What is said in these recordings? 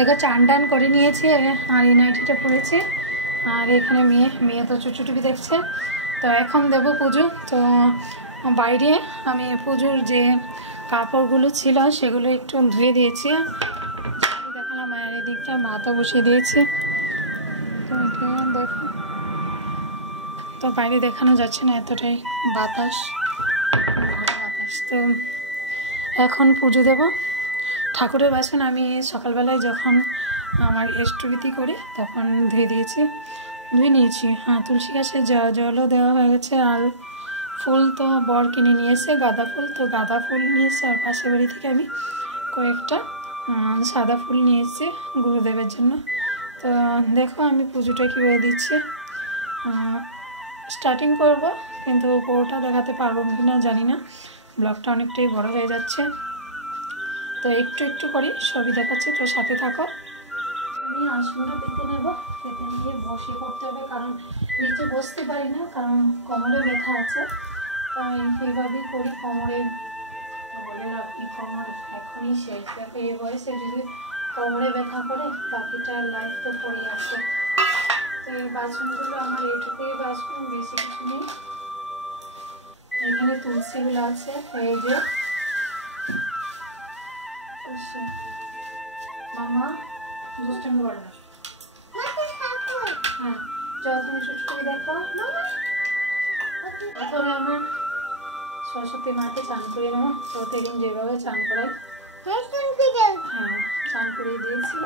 দেখো চান টান করে নিয়েছি আর এই নাইটিটা পরেছি। আর এখানে মেয়ে তো চুচুটুপি দেখছে। তো এখন দেব পুজো। তো বাইরে আমি পুজোর যে কাপড়গুলো ছিল সেগুলো একটু ধুয়ে দিয়েছি। দেখালাম আর এদিকটা ভাতও বসিয়ে দিয়েছি। তো দেখো, তো বাইরে দেখানো যাচ্ছে না, এতটাই বাতাস। তো এখন পুজো দেব। ঠাকুরের বাসন আমি সকালবেলায় যখন আমার এষ্টভীতি করি তখন ধুয়ে নিয়েছি। হ্যাঁ, তুলসী গাছে জলও দেওয়া হয়ে গেছে। আর ফুল তো বর কিনে নিয়ে এসে গাঁদা ফুল, তো গাঁদা ফুল নিয়ে এসে আর পাশের বাড়ি থেকে আমি কয়েকটা সাদা ফুল নিয়ে এসেছি গুরুদেবের জন্য। তো দেখো আমি পুজোটা কীভাবে দিচ্ছি। স্টার্টিং করব, কিন্তু পুরোটা দেখাতে পারবো কি না জানি না, ব্লগটা অনেকটাই বড় হয়ে যাচ্ছে। তো একটু একটু করি সবই দেখাচ্ছি, তো সাথে থাকো। আমি আসনটা পেতে নেব, পেতে নিয়ে বসে করতে হবে, কারণ নিচে বসতে পারি না, কারণ কোমরে ব্যথা আছে। তাই এইভাবেই করি। কোমরে বলে আপনি কোমর এখনই শেষ। দেখো এই বয়সে যদি কোমরে ব্যথা করে বাকিটা লাইফ তো পড়ে আসে। তো এই বাসনগুলো আমার এইটুকুই বাসন, বেশি কিছু নেই। এখানে তুলসীগুলো আছে, এই যে মামা দুষ্টামি করে না। হ্যাঁ, চলো তুমি ছোট করে দেখো। প্রথমে আমার সরস্বতী মাকে চান করে নেবো। প্রতিদিন যেভাবে চান করাই, হ্যাঁ চান করিয়ে দিয়েছি।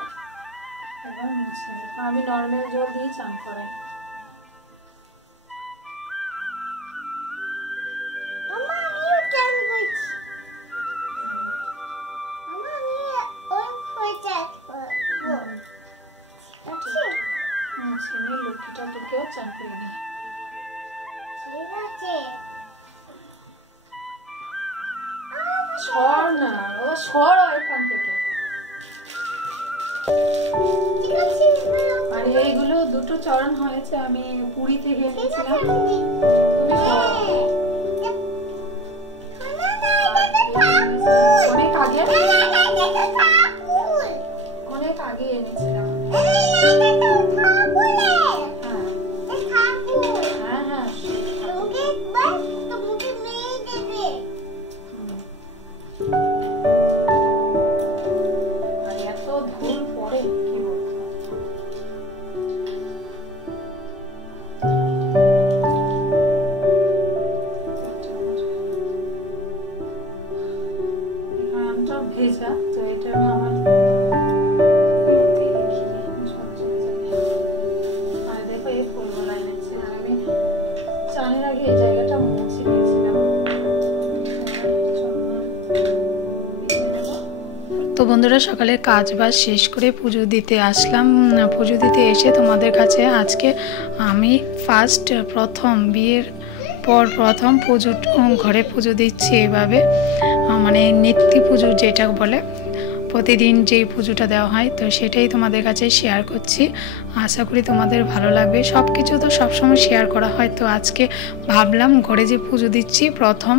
এবার মুছে নেবো। আমি নর্মাল জল দিয়ে চান করাই। লক্ষ্মীটাকেও চান করে নিই। সর না, ও সর এখান থেকে। আর এইগুলো দুটো চরণ হয়েছে, আমি পুরী থেকে এনেছিলাম। অনেক আগে এনেছিলাম। ভেজা, তো এটা আমার দেখো এই ফুলগুলো এনেছি। আর আমি চানের আগে এই জায়গাটা মুছে নিয়েছিলাম। তো বন্ধুরা, সকালে কাজ বাজ শেষ করে পুজো দিতে আসলাম। পুজো দিতে এসে তোমাদের কাছে আজকে আমি প্রথম বিয়ের পর প্রথম পুজো ঘরে পুজো দিচ্ছি। এভাবে মানে নিত্য পুজো যেটা বলে, প্রতিদিন যেই পুজোটা দেওয়া হয়, তো সেটাই তোমাদের কাছে শেয়ার করছি। আশা করি তোমাদের ভালো লাগবে। সব কিছু তো সবসময় শেয়ার করা হয়, তো আজকে ভাবলাম ঘরে যে পুজো দিচ্ছি প্রথম,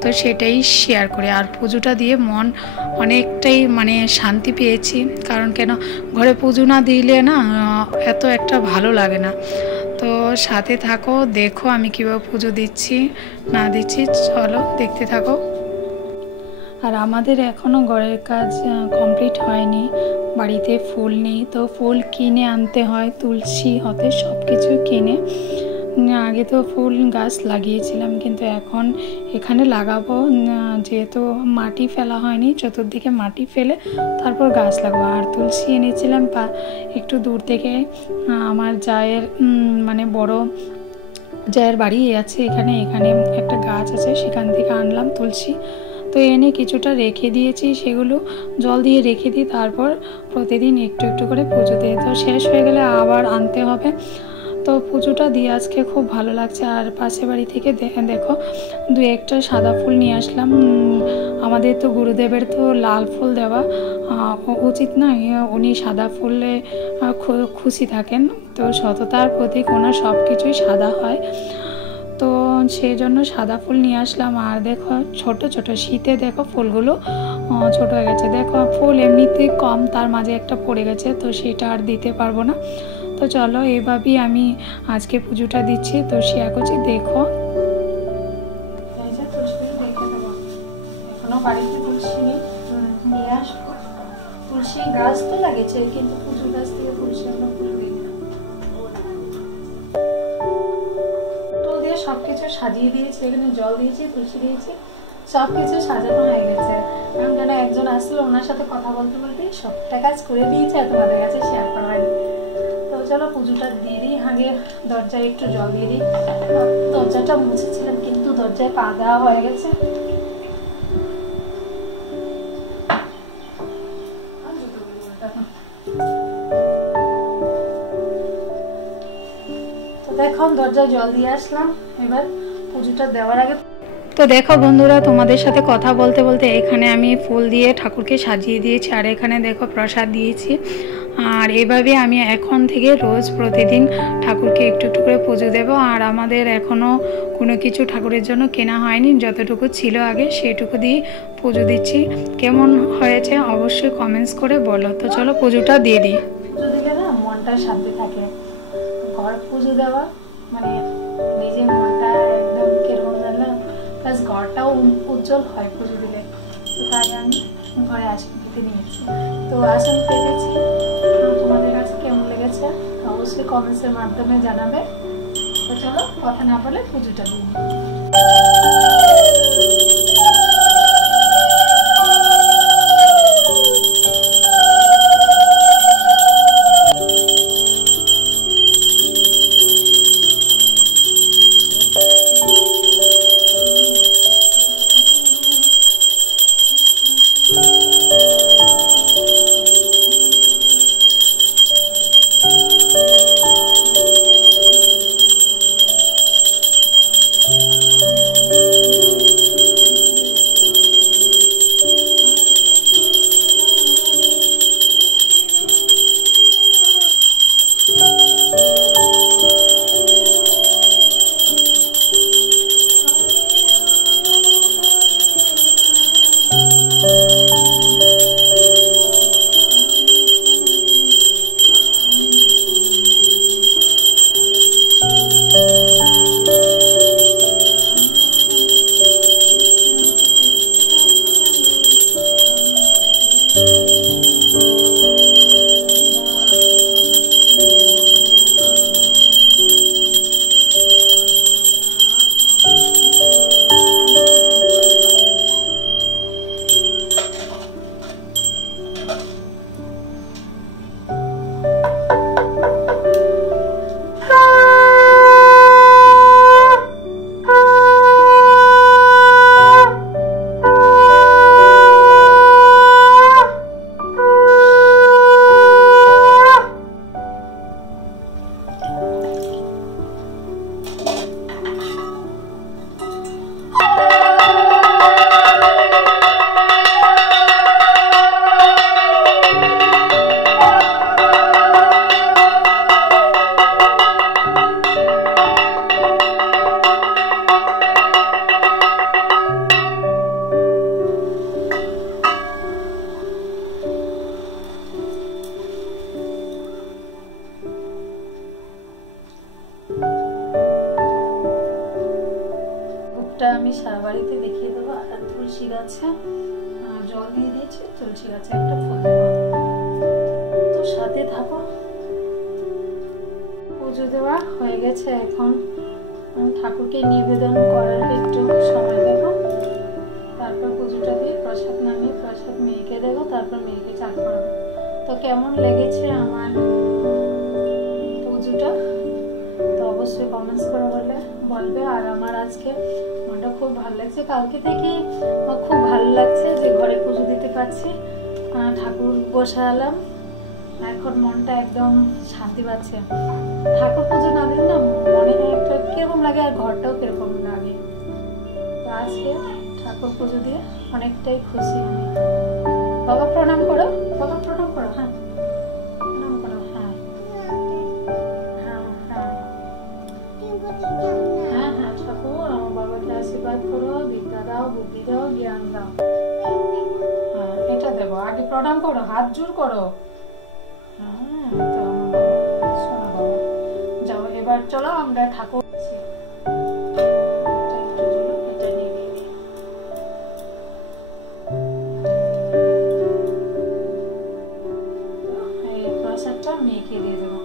তো সেটাই শেয়ার করে। আর পুজোটা দিয়ে মন অনেকটাই মানে শান্তি পেয়েছি। কারণ কেন, ঘরে পুজো না দিলে না এত একটা ভালো লাগে না। তো সাথে থাকো, দেখো আমি কীভাবে পুজো দিচ্ছি না দিচ্ছি, চলো দেখতে থাকো। আর আমাদের এখনও ঘরের কাজ কমপ্লিট হয়নি, বাড়িতে ফুল নেই, তো ফুল কিনে আনতে হয়। তুলসী হতে সব কিছু কিনে। আগে তো ফুল গাছ লাগিয়েছিলাম, কিন্তু এখন এখানে লাগাবো, যেহেতু মাটি ফেলা হয়নি, চতুর্দিকে মাটি ফেলে তারপর গাছ লাগাবো। আর তুলসী এনেছিলাম একটু দূর থেকে, আমার জায়ের মানে বড় জায়ের বাড়ি আছে এখানে একটা গাছ আছে, সেখান থেকে আনলাম তুলসী। তো এনে কিছুটা রেখে দিয়েছি, সেগুলো জল দিয়ে রেখে দিই, তারপর প্রতিদিন একটু একটু করে পুজো দিই। তো শেষ হয়ে গেলে আবার আনতে হবে। তো পুজোটা দিয়ে আজকে খুব ভালো লাগছে। আর পাশের বাড়ি থেকে দেখো দু একটা সাদা ফুল নিয়ে আসলাম। আমাদের তো গুরুদেবের তো লাল ফুল দেওয়া উচিত নয়, উনি সাদা ফুলে খুশি থাকেন। তো সততার প্রতীক, ওনার সব কিছুই সাদা হয়। তো সেই জন্য সাদা ফুল নিয়ে আসলাম। আর দেখো ছোট ছোট শীতে দেখো ফুলগুলো ছোট হয়ে গেছে। দেখো ফুল এমনিতেই কম, তার মাঝে একটা পড়ে গেছে, তো সেটা আর দিতে পারবো না। তো চলো এভাবেই আমি আজকে পুজোটা দিচ্ছি। তো শেয়ার করছি, দেখো এখনো বাড়িতে তুলসী নিয়ে আসবো। তুলসী গাছ তো লাগেছে, কিন্তু পুজো গাছ থেকে তুলসী আমরা ফুল দিই না। তো দিয়ে সবকিছু সাজিয়ে দিয়েছি, এখানে জল দিয়েছি, তুলসী দিয়েছি, সবকিছু সাজানো হয়ে গেছে। কারণ কেন একজন আসলো, ওনার সাথে কথা বলতে বলতে সবটা কাজ করে দিয়েছে, আর তোমাদের কাছে শেয়ার করা হয়নি। তো চলো পুজোটা দিয়ে দিই। আগে দরজায় একটু জল দিয়ে দিই। দরজাটা মুছেছিলাম, কিন্তু দরজায় পা দেওয়া হয়ে গেছে। তো দেখো দরজায় জল দিয়ে আসলাম, এবার পুজোটা দেওয়ার আগে। তো দেখো বন্ধুরা, তোমাদের সাথে কথা বলতে বলতে এখানে আমি ফুল দিয়ে ঠাকুরকে সাজিয়ে দিয়েছি, আর এখানে দেখো প্রসাদ দিয়েছি। আর এভাবে আমি এখন থেকে রোজ প্রতিদিন ঠাকুরকে একটু একটু করে পুজো দেব। আর আমাদের এখনও কোনো কিছু ঠাকুরের জন্য কেনা হয়নি, যতটুকু ছিল আগে সেটুকু দিয়ে পুজো দিচ্ছি। কেমন হয়েছে অবশ্যই কমেন্টস করে বলো। তো চলো পুজোটা দিয়ে দিই। পুজো দিলে না মনটা শান্তি থাকে। ঘর পুজো দেওয়া মানে নিজের মনটা একদম কিরকম জানলাম, প্লাস ঘরটাও উজ্জ্বল হয় পুজো দিলে। তো তাই আমি ঘরে আসন পেতে নিয়েছি। তো আসন পেতেছি, তোমাদের কাছে কেমন লেগেছে অবশ্যই কমেন্টসের মাধ্যমে জানাবে। তো চলো কথা না বলে পুজোটা দিই। আমি সারা বাড়িতে দেখিয়ে দেবো। আর তুলসী গাছে জল দিয়ে দিয়েছি, তুলসী গাছে একটা ফুল দেবো। তো সাথে থাকো। পুজো দেওয়া হয়ে গেছে, এখন ঠাকুরকে নিবেদন করার একটু সময় দেবো। তারপর পুজোটা দিয়ে প্রসাদ নামিয়ে প্রসাদ মেয়েকে দেবো, তারপর মেয়েকে চান করাবো। তো কেমন লেগেছে আমার পুজোটা তো অবশ্যই কমেন্টস করে বলবে। আর আমার আজকে মনটা খুব ভালো লাগছে, কালকে থেকে খুব ভালো লাগছে যে ঘরে পুজো দিতে পারছি, ঠাকুর বসালাম। এখন মনটা একদম শান্তি পাচ্ছে। ঠাকুর পুজো না দিলে না মনে একটা কিরকম লাগে, আর ঘরটাও কিরকম লাগে। তো আজকে ঠাকুর পুজো দিয়ে অনেকটাই খুশি আমি। বাবা প্রণাম করো, বাবা প্রণাম করো। হ্যাঁ প্রণাম করো। হ্যাঁ হ্যাঁ হ্যাঁ হ্যাঁ হ্যাঁ সব জোর করো। হ্যাঁ তো আমার বাবা, শোনো বাবা, যাও এবার চলো আমরা ঠাকুর প্রসাদটা মেয়েকে দিয়ে দেবো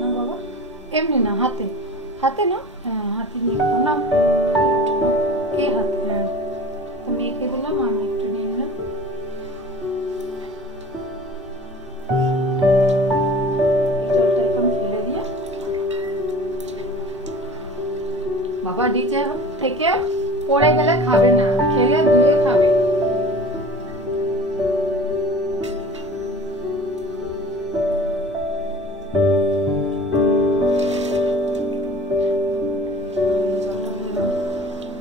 না বাবা, এমনি না হাতে, হাতে না, হ্যাঁ হাতে নিয়ে না, এই হাতে, হ্যাঁ তো মেয়েকে দিলাম, আমি একটু নিয়ে নিলাম। বাবা নিচে থেকে পড়ে গেলে খাবে না, খেলে ধুয়ে খাবে।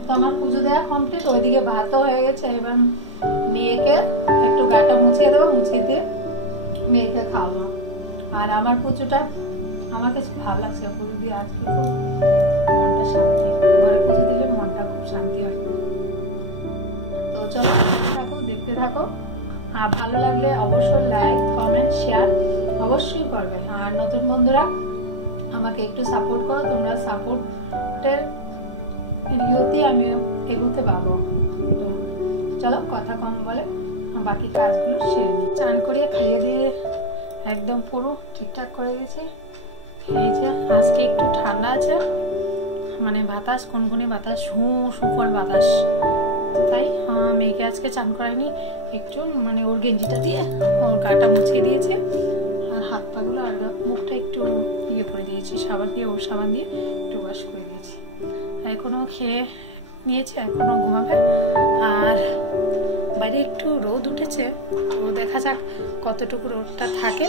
তো আমার পুজো দেওয়া কমপ্লিট, ওইদিকে ভাতও হয়ে গেছে। এবার মেয়েকে একটু গাটা মুছিয়ে দেবো, মুছিয়ে দিয়ে মেয়েকে খাওয়াবো। আর আমার পুজোটা আমার কাছে ভালো লাগছে, পুজো দিয়ে আজকে খুব মনটা শান্তি, ঘরে পুজো দিলে মনটা খুব শান্তি হয়। তো চলো থাকো, দেখতে থাকো, আর ভালো লাগলে অবশ্যই লাইক কমেন্ট শেয়ার অবশ্যই করবে। আর নতুন বন্ধুরা আমাকে একটু সাপোর্ট করো, তোমরা সাপোর্টের ইয়েতে আমি এগোতে পারবো। তো চলো কথা কম বলে বাকি কাজগুলো সেরে নিই। চান করিয়ে খাইয়ে দিয়ে একদম পুরো ঠিকঠাক করে গেছি। এই যে আজকে একটু ঠান্ডা আছে, মানে বাতাস, কনকনে বাতাস, সুপর বাতাস, তো তাই মেয়েকে আজকে চান করাইনি, একটু মানে ওর গেঞ্জিটা দিয়ে ওর গাটা মুছিয়ে দিয়েছে, আর হাত পাগুলো আর মুখটা একটু ইয়ে করে দিয়েছি সাবান দিয়ে, ওর সাবান দিয়ে একটু ওয়াশ করে দিয়েছি। এখনো খেয়ে নিয়েছে, এখনো ঘুমাবে। আর বাইরে একটু রোদ উঠেছে, তো দেখা যাক কতটুকু রোদটা থাকে।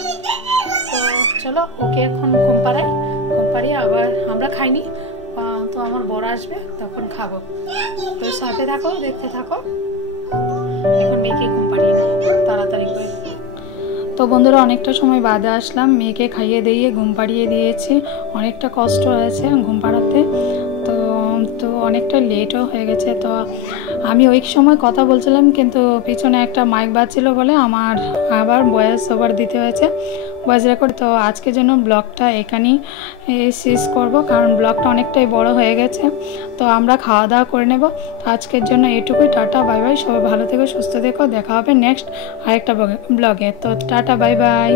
তো চলো ওকে এখন ঘুম পাড়াই, ঘুম পাড়িয়ে আবার আমরা খাইনি, তো আমার বড় আসবে তখন খাবো। তো সাথে থাকো, দেখতে থাকো। এখন মেয়েকে ঘুম পাড়িয়ে তাড়াতাড়ি করে। তো বন্ধুরা অনেকটা সময় বাদে আসলাম, মেয়েকে খাইয়ে দিয়ে ঘুম পাড়িয়ে দিয়েছি। অনেকটা কষ্ট হয়েছে ঘুম পাড়াতে, তো অনেকটা লেটও হয়ে গেছে। তো আমি ওই সময় কথা বলছিলাম, কিন্তু পিছনে একটা মাইক বাজছিল বলে আমার আবার ভয়েস ওভার দিতে হয়েছে, ভয়েস রেকর্ড। তো আজকের জন্য ব্লগটা এখানেই শেষ করব, কারণ ব্লগটা অনেকটাই বড় হয়ে গেছে। তো আমরা খাওয়া দাওয়া করে নেব। তো আজকের জন্য এটুকুই, টাটা বাই বাই, সবাই ভালো থেকো, সুস্থ থেকো, দেখা হবে নেক্সট আরেকটা ব্লগে। তো টাটা বাই বাই।